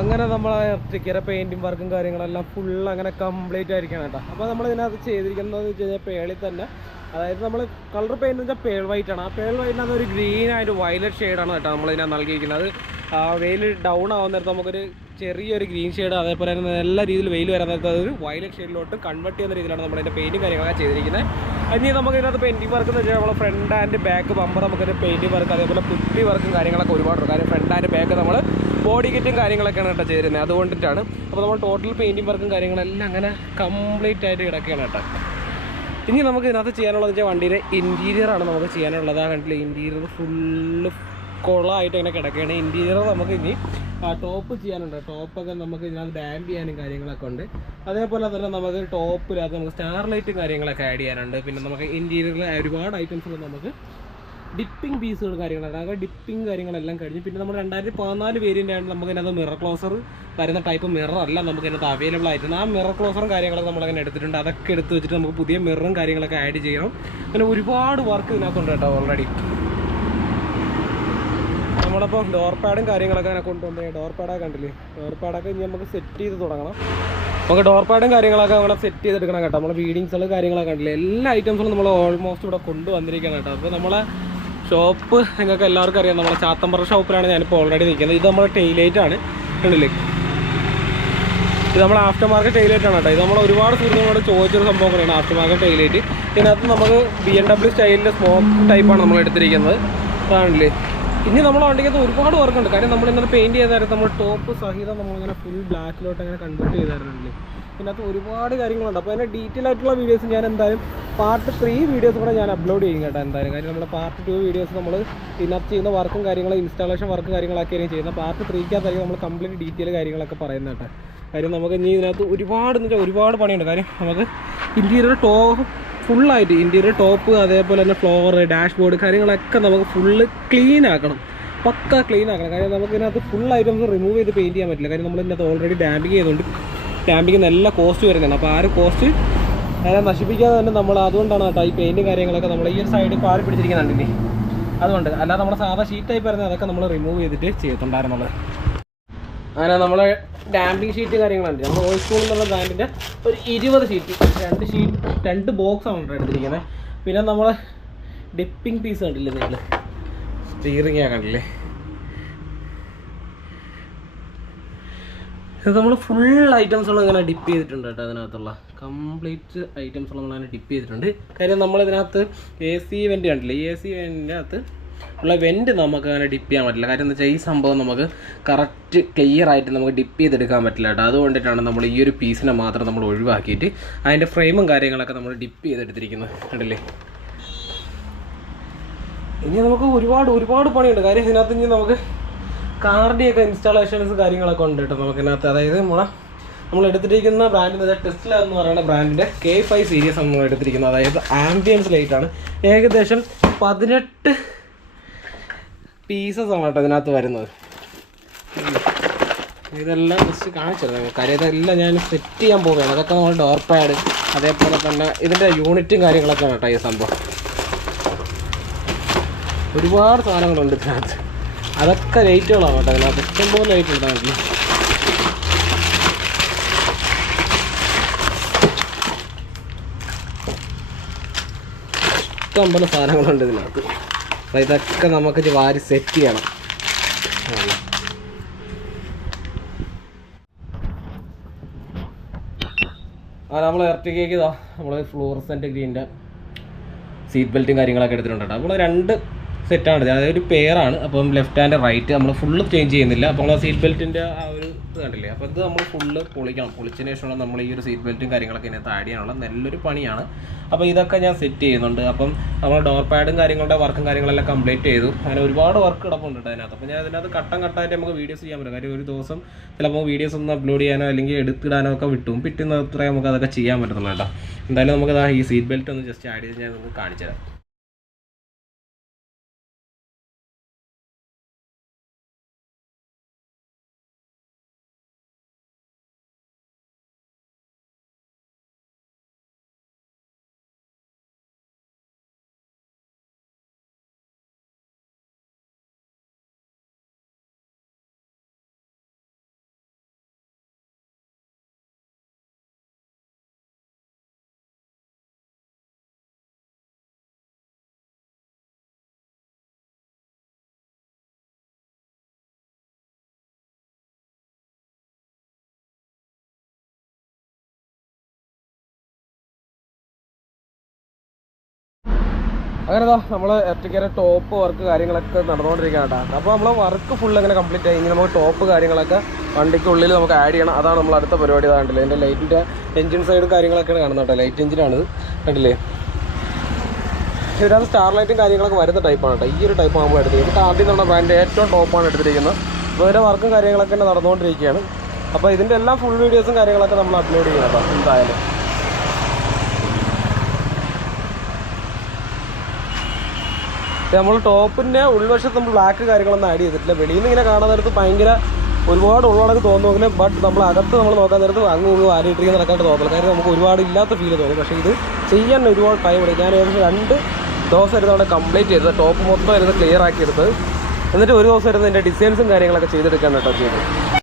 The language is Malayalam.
അങ്ങനെ നമ്മൾ ഇറച്ചിക്കര പെയിൻറ്റിങ് വർക്കും കാര്യങ്ങളെല്ലാം ഫുൾ അങ്ങനെ കംപ്ലീറ്റ് ആയിരിക്കണം കേട്ടോ. അപ്പോൾ നമ്മൾ ഇതിനകത്ത് ചെയ്തിരിക്കുന്നത് വെച്ച് കഴിഞ്ഞാൽ പേളിൽ തന്നെ, അതായത് നമ്മൾ കളർ പെയിൻറ്റ് എന്ന് വെച്ചാൽ പേൾ വൈറ്റ് ആണ്. ആ പേൾ വൈറ്റിനകത്ത് ഒരു ഗ്രീൻ ആയിട്ട് വയലറ്റ് ഷെയ്ഡാണ് കേട്ടോ നമ്മളിതിനകത്ത് നൽകിയിരിക്കുന്നത്. അത് വെയിൽ ഡൗൺ ആവുന്ന നേരത്ത് നമുക്കൊരു ചെറിയൊരു ഗ്രീൻ ഷെയ്ഡ്, അതേപോലെ തന്നെ എല്ലാ രീതിയിൽ വെയിൽ വരാൻ നേരത്ത് അതൊരു വയലറ്റ് ഷെയ്ഡിലോട്ട് കൺവേർട്ട് ചെയ്യുന്ന രീതിയിലാണ് നമ്മളതിൻ്റെ പെയിൻറ്റും കാര്യങ്ങളൊക്കെ ചെയ്തിരിക്കുന്നത്. ഇനി നമുക്ക് ഇതിനകത്ത് പെയിൻറ്റിങ് വർക്ക് എന്ന് വെച്ചാൽ നമ്മൾ ഫ്രണ്ട് ആൻഡ് ബാക്ക് ബമ്പർ നമുക്കൊരു പെയിൻറ്റിങ് വർക്ക്, അതേപോലെ പുട്ടി വർക്കും കാര്യങ്ങളൊക്കെ ഒരുപാടുണ്ട്. കാര്യം ഫ്രണ്ട് ആൻഡ് ബാക്ക് നമ്മൾ ബോഡി കിറ്റും കാര്യങ്ങളൊക്കെയാണ് കേട്ടോ ചെയ്തിരുന്നത്, അതുകൊണ്ടിട്ടാണ്. അപ്പോൾ നമ്മൾ ടോട്ടൽ പെയിൻറ്റിങ് വർക്കും കാര്യങ്ങളെല്ലാം അങ്ങനെ കംപ്ലീറ്റ് ആയിട്ട് കിടക്കുകയാണ് കേട്ടോ. ഇനി നമുക്ക് ഇതിനകത്ത് ചെയ്യാനുള്ളത് വെച്ചാൽ വണ്ടിയുടെ ഇൻറ്റീരിയറാണ് നമുക്ക് ചെയ്യാനുള്ളത്. ആ കണ്ടില്ല, ഇൻറ്റീരിയർ ഫുള്ള് കുളമായിട്ട് ഇങ്ങനെ കിടക്കുകയാണ്. ഇൻറ്റീരിയർ നമുക്ക് ഇനി ടോപ്പ് ചെയ്യാനുണ്ട്. ടോപ്പൊക്കെ നമുക്ക് ഇതിനകത്ത് ഡാമ്പ് ചെയ്യാനും കാര്യങ്ങളൊക്കെ ഉണ്ട്. അതേപോലെ തന്നെ നമുക്ക് ടോപ്പിനകത്ത് നമുക്ക് സ്റ്റാർ ലൈറ്റും കാര്യങ്ങളൊക്കെ ആഡ് ചെയ്യാനുണ്ട്. പിന്നെ നമുക്ക് ഇൻറ്റീരിയറിൽ ഒരുപാട് ഐറ്റംസുകൾ നമുക്ക് ഡിപ്പിംഗ് പീസുകൾ കാര്യങ്ങളൊക്കെ, അതായത് ഡിപ്പിംഗ് കാര്യങ്ങളെല്ലാം കഴിഞ്ഞ്. പിന്നെ നമ്മൾ 2014 വേരിയൻ്റ് ആണ് നമുക്ക് ഇതിനകത്ത് മിറർ ക്ലോസർ വരുന്ന ടൈപ്പ് മിറർ അല്ല നമുക്ക് ഇതിനകത്ത് അവൈലബിൾ ആയിട്ടുണ്ട്. ആ മിറർ ക്ലോസറും കാര്യങ്ങളൊക്കെ നമ്മളങ്ങനെ എടുത്തിട്ടുണ്ട്. അതൊക്കെ എടുത്ത് വെച്ചിട്ട് നമുക്ക് പുതിയ മിററും കാര്യങ്ങളൊക്കെ ആഡ് ചെയ്യണം. അങ്ങനെ ഒരുപാട് വർക്ക് ഇതിനകത്തുണ്ട് കേട്ടോ. ഓൾറെഡി നമ്മളിപ്പോൾ ഡോർ പാഡും കാര്യങ്ങളൊക്കെ അങ്ങനെ കൊണ്ടുപോയി, ഡോർ പാഡൊക്കെ കണ്ടില്ലേ, ഡോർ പാഡൊക്കെ ഇനി നമുക്ക് സെറ്റ് ചെയ്ത് തുടങ്ങണം. നമുക്ക് ഡോർ പാഡും കാര്യങ്ങളൊക്കെ നമ്മളെ സെറ്റ് ചെയ്തെടുക്കണം കേട്ടോ. നമ്മൾ ബീഡിങ്സുകൾ കാര്യങ്ങളൊക്കെ കണ്ടില്ലേ, എല്ലാ ഐറ്റംസും നമ്മൾ ഓൾമോസ്റ്റ് ഇവിടെ കൊണ്ടുവന്നിരിക്കണം കേട്ടോ. അപ്പോൾ നമ്മളെ ഷോപ്പ് നിങ്ങൾക്ക് എല്ലാവർക്കും അറിയാം, നമ്മളെ ചാത്തമ്പറ ഷോപ്പിലാണ് ഞാനിപ്പോൾ ഓൾറെഡി നിൽക്കുന്നത്. ഇത് നമ്മുടെ ടെയിലൈറ്റ് ആണ് കണ്ടില്ലേ, ഇത് നമ്മൾ ആഫ്റ്റർ മാർക്കറ്റ് ടെയിലൈറ്റ് ആണ് കേട്ടോ. ഇത് നമ്മൾ ഒരുപാട് സുഹൃത്തുക്കളോട് ചോദിച്ചൊരു സംഭവം കൂടെയാണ് ആഫ്റ്റർ മാർക്കറ്റ് ടെയിലൈറ്റ്. ഇതിനകത്ത് നമുക്ക് BMW സ്റ്റൈലിൻ്റെ സ്മോക്ക് ടൈപ്പാണ് നമ്മൾ എടുത്തിരിക്കുന്നത്, അതാണല്ലേ. ഇനി നമ്മൾ വണ്ടിക്കകത്ത് ഒരുപാട് വർക്കുണ്ട്. കാര്യം നമ്മൾ ഇന്നലെ പെയിൻറ്റ് ചെയ്തായിരുന്നു, നമ്മൾ ടോപ്പ് സഹിതം നമ്മളിങ്ങനെ ഫുൾ ബ്ലാക്കിലോട്ട് അങ്ങനെ കൺവേർട്ട് ചെയ്തായിരുന്നില്ലേ. ഇതിനകത്ത് ഒരുപാട് കാര്യങ്ങളുണ്ട്. അപ്പോൾ അതിൻ്റെ ഡീറ്റെയിൽ ആയിട്ടുള്ള വീഡിയോസ് ഞാൻ എന്തായാലും പാർട്ട് 3 വീഡിയോസ് കൂടെ ഞാൻ അപ്ലോഡ് ചെയ്യും കേട്ടോ എന്തായാലും. കാര്യം നമ്മുടെ പാർട്ട് 2 വീഡിയോസ് നമ്മൾ ഇതിനകത്ത് ചെയ്യുന്ന വർക്കും കാര്യങ്ങളും ഇൻസ്റ്റാളേഷൻ വർക്ക് കാര്യങ്ങളൊക്കെയാണ് ചെയ്യുന്നത്. പാർട്ട് 3-ക്കകത്തായിരിക്കും നമ്മൾ കംപ്ലീറ്റ് ഡീറ്റെയിൽ കാര്യങ്ങളൊക്കെ പറയുന്നത് കേട്ടോ. കാര്യം നമുക്ക് ഇനി ഇതിനകത്ത് ഒരുപാട് എന്ന് വെച്ചാൽ ഒരുപാട് പണിയുണ്ട്. കാര്യം നമുക്ക് ഇൻറ്റീരിയർ ഫുള്ളായിട്ട് ഇൻറ്റീരിയർ ടോപ്പ്, അതേപോലെ തന്നെ ഫ്ലോർ, ഡാഷ്ബോർഡ് കാര്യങ്ങളൊക്കെ നമുക്ക് ഫുള്ള് ക്ലീൻ ആക്കണം, പക്ക ക്ലീൻ ആക്കണം. കാര്യം നമുക്ക് ഇതിനകത്ത് ഫുൾ ഐറ്റംസ് റിമൂവ് ചെയ്ത് പെയിൻറ്റ് ചെയ്യാൻ പറ്റില്ല. കാര്യം നമ്മൾ ഇതിനകത്ത് ഓൾറെഡി ഡാമ്പിങ് ചെയ്തുകൊണ്ട് ഡാമ്പിങ് നല്ല കോസ്റ്റ് വരുന്നതാണ്. അപ്പോൾ ആ ഒരു കോസ്റ്റ് അതിനെ നശിപ്പിക്കാതെ തന്നെ നമ്മൾ അതുകൊണ്ടാണ് കേട്ടോ ഈ പെയിൻറ്റും കാര്യങ്ങളൊക്കെ നമ്മൾ ഈ ഒരു സൈഡിൽ പാറി പിടിച്ചിരിക്കുന്നുണ്ടല്ലേ, അതുകൊണ്ട്. അല്ലാതെ നമ്മുടെ സാധാ ഷീറ്റായി പറഞ്ഞാൽ അതൊക്കെ നമ്മൾ റിമൂവ് ചെയ്തിട്ട് ചെയ്തിട്ടുണ്ടായിരുന്നുള്ളത്. അങ്ങനെ നമ്മളെ ഡാമ്പിങ് ഷീറ്റ് കാര്യങ്ങളുണ്ട്. നമ്മൾ ഓയിൽ സ്കൂൾ എന്നുള്ള ബ്രാൻഡിൻ്റെ ഒരു 20 ഷീറ്റ്, 2 ബോക്സാണ് എടുത്തിരിക്കുന്നത്. പിന്നെ നമ്മൾ ഡിപ്പിംഗ് പീസ് കണ്ടില്ലേ നിങ്ങൾ, സ്റ്റിയറിംഗ് കണ്ടില്ലേ, ഇത് നമ്മൾ ഫുൾ ഐറ്റംസുകൾ ഇങ്ങനെ ഡിപ്പ് ചെയ്തിട്ടുണ്ട് കേട്ടോ. അതിനകത്തുള്ള കംപ്ലീറ്റ് ഐറ്റംസുകൾ നമ്മളങ്ങനെ ഡിപ്പ് ചെയ്തിട്ടുണ്ട്. കാര്യം നമ്മളിതിനകത്ത് AC വെൻറ്റ് കണ്ടില്ലേ, AC വെൻറ്റിൻ്റെ അകത്ത് ഉള്ള വെൻറ്റ് നമുക്ക് അങ്ങനെ ഡിപ്പ് ചെയ്യാൻ പറ്റില്ല. കാര്യം എന്താ വെച്ചാൽ ഈ സംഭവം നമുക്ക് കറക്റ്റ് ക്ലിയർ ആയിട്ട് നമുക്ക് ഡിപ്പ് ചെയ്തെടുക്കാൻ പറ്റില്ല കേട്ടോ. അതുകൊണ്ടിട്ടാണ് നമ്മൾ ഈ ഒരു പീസിനെ മാത്രം നമ്മൾ ഒഴിവാക്കിയിട്ട് അതിൻ്റെ ഫ്രെയിമും കാര്യങ്ങളൊക്കെ നമ്മൾ ഡിപ്പ് ചെയ്തെടുത്തിരിക്കുന്നത് കണ്ടില്ലേ. ഇനി നമുക്ക് ഒരുപാട് പണിയുണ്ട്. കാര്യം ഇതിനകത്ത് ഇനി നമുക്ക് കാറിൻ്റെയൊക്കെ ഇൻസ്റ്റാളേഷൻസ് കാര്യങ്ങളൊക്കെ ഉണ്ട് കേട്ടോ നമുക്കിതിനകത്ത്. അതായത് നമ്മൾ എടുത്തിരിക്കുന്ന ബ്രാൻഡ് ടെസ്ല എന്ന് പറയുന്ന ബ്രാൻഡിൻ്റെ K5 സീരീസ് ആണ് നമ്മൾ എടുത്തിരിക്കുന്നത്. അതായത് ആംബിയൻസ് ലൈറ്റാണ്. ഏകദേശം 18 പീസസ് ആണ് കേട്ടോ ഇതിനകത്ത് വരുന്നത്. ഇതെല്ലാം ജസ്റ്റ് കാണിച്ചിരുന്നു. കാര്യം ഇതെല്ലാം ഞാൻ സെറ്റ് ചെയ്യാൻ പോവുകയാണ്. അതൊക്കെ നമ്മൾ ഡോർ പാഡ്, അതേപോലെ തന്നെ ഇതിൻ്റെ യൂണിറ്റും കാര്യങ്ങളൊക്കെയാണ് കേട്ടോ ഈ സംഭവം. ഒരുപാട് സാധനങ്ങളുണ്ട് ഇതിനകത്ത്. അതൊക്കെ ലൈറ്റുകളാണ് കേട്ടോ ഇതിനകത്ത്. ഇഷ്ടംപോലെ ലൈറ്റ് ഉണ്ടാവില്ല. ഇഷ്ടംപോലെ സാധനങ്ങളുണ്ട് ഇതിനകത്ത്. അപ്പോൾ ഇതൊക്കെ നമുക്ക് വാരി സെറ്റ് ചെയ്യണം. നമ്മൾ ഇറട്ടിക്കേക്ക് ഇതാ നമ്മൾ ഫ്ലൂറസെൻ്റ് ഗ്രീൻ്റെ സീറ്റ് ബെൽറ്റും കാര്യങ്ങളൊക്കെ എടുത്തിട്ടുണ്ട്. നമ്മൾ 2 സെറ്റാണ്, അതായത് ഒരു പെയറാണ്. അപ്പം ലെഫ്റ്റ് ആൻഡ് റൈറ്റ് നമ്മൾ ഫുള്ള് ചേഞ്ച് ചെയ്യുന്നില്ല. അപ്പോൾ നമ്മൾ സീറ്റ് ബെൽറ്റിൻ്റെ ആ ഒരു ഇത് കണ്ടില്ലേ, അപ്പോൾ ഇത് നമ്മൾ ഫുള്ള് പൊളിക്കണം. പൊളിച്ചതിന് ശേഷമാണ് നമ്മൾ ഈ ഒരു സീറ്റ് ബെൽറ്റും കാര്യങ്ങളൊക്കെ ഇതിനകത്ത് ആഡ് ചെയ്യാനുള്ള നല്ലൊരു പണിയാണ്. അപ്പോൾ ഇതൊക്കെ ഞാൻ സെറ്റ് ചെയ്യുന്നുണ്ട്. അപ്പം നമ്മൾ ഡോർ പാഡും കാര്യങ്ങളുടെ വർക്കും കാര്യങ്ങളെല്ലാം കംപ്ലീറ്റ് ചെയ്തു. അങ്ങനെ ഒരുപാട് വർക്ക് കിടപ്പുണ്ട് അതിനകത്ത്. അപ്പോൾ ഞാൻ അതിനകത്ത് കട്ടായിട്ട് നമുക്ക് വീഡിയോസ് ചെയ്യാൻ പറ്റും. കാര്യം ഒരു ദിവസം ചിലപ്പോൾ വീഡിയോസ് ഒന്ന് അപ്ലോഡ് ചെയ്യാനോ അല്ലെങ്കിൽ എടുത്തിടാനോ ഒക്കെ വിട്ടും പിറ്റുന്ന അത്രയും നമുക്ക് അതൊക്കെ ചെയ്യാൻ പറ്റുന്നുള്ളൂ കേട്ടോ. എന്തായാലും നമുക്ക് ഈ സീറ്റ് ബെൽറ്റ് ഒന്ന് ജസ്റ്റ് ആഡ് ചെയ്ത് ഞാൻ നിങ്ങൾക്ക് കാണിച്ചു തരാം. അങ്ങനെ നമ്മൾ എർട്ടിക്കയുടെ ടോപ്പ് വർക്ക് കാര്യങ്ങളൊക്കെ നടന്നുകൊണ്ടിരിക്കുകയാണ് കേട്ടോ. അപ്പോൾ നമ്മൾ വർക്ക് ഫുൾ അങ്ങനെ കംപ്ലീറ്റ് ആയി. ഇനി നമുക്ക് ടോപ്പ് കാര്യങ്ങളൊക്കെ വണ്ടിക്കുള്ളിൽ നമുക്ക് ആഡ് ചെയ്യണം. അതാണ് നമ്മൾ അടുത്ത പരിപാടി. കണ്ടില്ലേ എൻ്റെ ലൈറ്റിൻ്റെ എഞ്ചിൻ സൈഡും കാര്യങ്ങളൊക്കെയാണ് കാണുന്നത് കേട്ടോ. ലൈറ്റ് എഞ്ചിനാണ് കണ്ടില്ലേ. ഇതിനകത്ത് സ്റ്റാർ ലൈറ്റും കാര്യങ്ങളൊക്കെ വരുന്ന ടൈപ്പാണ് കേട്ടോ. ഈ ഒരു ടൈപ്പാണ് നമ്മൾ എടുത്തിരിക്കുന്നത്. ആദ്യം നമ്മുടെ ബ്രാൻഡ് ഏറ്റവും ടോപ്പാണ് എടുത്തിരിക്കുന്നത്. അപ്പോൾ ഇതിൻ്റെ വർക്കും കാര്യങ്ങളൊക്കെ തന്നെ നടന്നുകൊണ്ടിരിക്കുകയാണ്. അപ്പോൾ ഇതിൻ്റെ എല്ലാ ഫുൾ വീഡിയോസും കാര്യങ്ങളൊക്കെ നമ്മൾ അപ്ലോഡ് ചെയ്യണം കേട്ടോ എന്തായാലും. നമ്മൾ ടോപ്പിൻ്റെ ഉൾവശത്ത് നമ്മൾ ബ്ലാക്ക് കാര്യങ്ങളൊന്നും ആഡ് ചെയ്തിട്ടില്ല. വെളിയിൽ നിന്ന് ഇങ്ങനെ കാണാൻ നേരത്ത് ഭയങ്കര ഒരുപാട് ഉള്ളടക്ക് തോന്നുമെങ്കിലും ബട്ട് നമ്മൾ അകത്ത് നമ്മൾ നോക്കാൻ നേരത്ത് അങ്ങ് ആരിയിട്ടിരിക്കുന്ന നടക്കാണ്ട് തോന്നില്ല. കാര്യം നമുക്ക് ഒരുപാട് ഇല്ലാത്ത ഫീൽ തോന്നും. പക്ഷേ ഇത് ചെയ്യാൻ ഒരുപാട് ടൈം എടുക്കും. ഞാൻ ഏകദേശം 2 ദിവസം ഇരുന്ന് അവിടെ കംപ്ലീറ്റ് ചെയ്തത്. ടോപ്പ് മൊത്തം ഇരുന്ന് ക്ലിയർ ആക്കി എടുത്തത്. എന്നിട്ട് ഒരു ദിവസം ഇരുന്ന് എൻ്റെ ഡിസൈൻസും കാര്യങ്ങളൊക്കെ ചെയ്തെടുക്കാൻ കേട്ടോ ചെയ്തത്.